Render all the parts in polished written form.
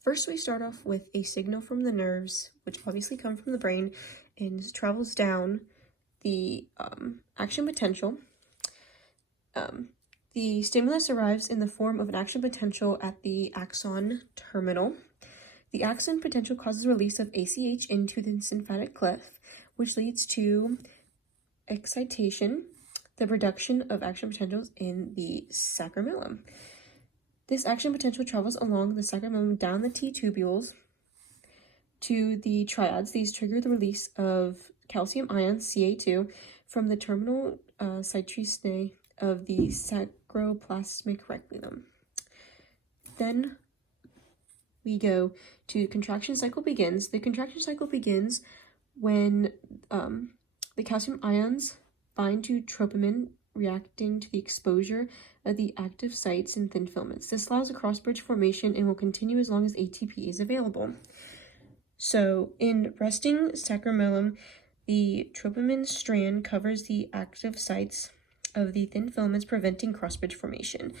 First, we start off with a signal from the nerves, which obviously come from the brain, and travels down the action potential. The stimulus arrives in the form of an action potential at the axon terminal. The axon potential causes release of ACH into the sympathetic cleft, which leads to excitation, the production of action potentials in the sacramentum. This action potential travels along the sacramentum down the T tubules to the triads. These trigger the release of calcium ions, Ca2, from the terminal citricinae of the sacroplasmic reticulum. Then we go to contraction cycle begins. The contraction cycle begins when the calcium ions bind to troponin, reacting to the exposure of the active sites in thin filaments. This allows a cross-bridge formation and will continue as long as ATP is available. So in resting sacramentum, the troponin strand covers the active sites of the thin filaments, preventing cross-bridge formation.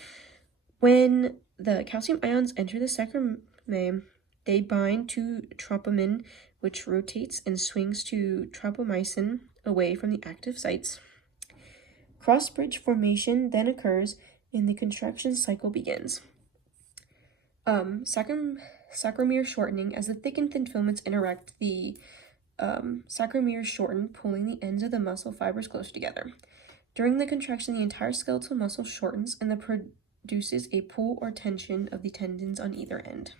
When the calcium ions enter the sacramentum, they bind to troponin, which rotates and swings to tropomyosin away from the active sites. Cross-bridge formation then occurs and the contraction cycle begins. Sarcomere shortening. As the thick and thin filaments interact, the sarcomeres shorten, pulling the ends of the muscle fibers close together. During the contraction, the entire skeletal muscle shortens and produces a pull or tension of the tendons on either end.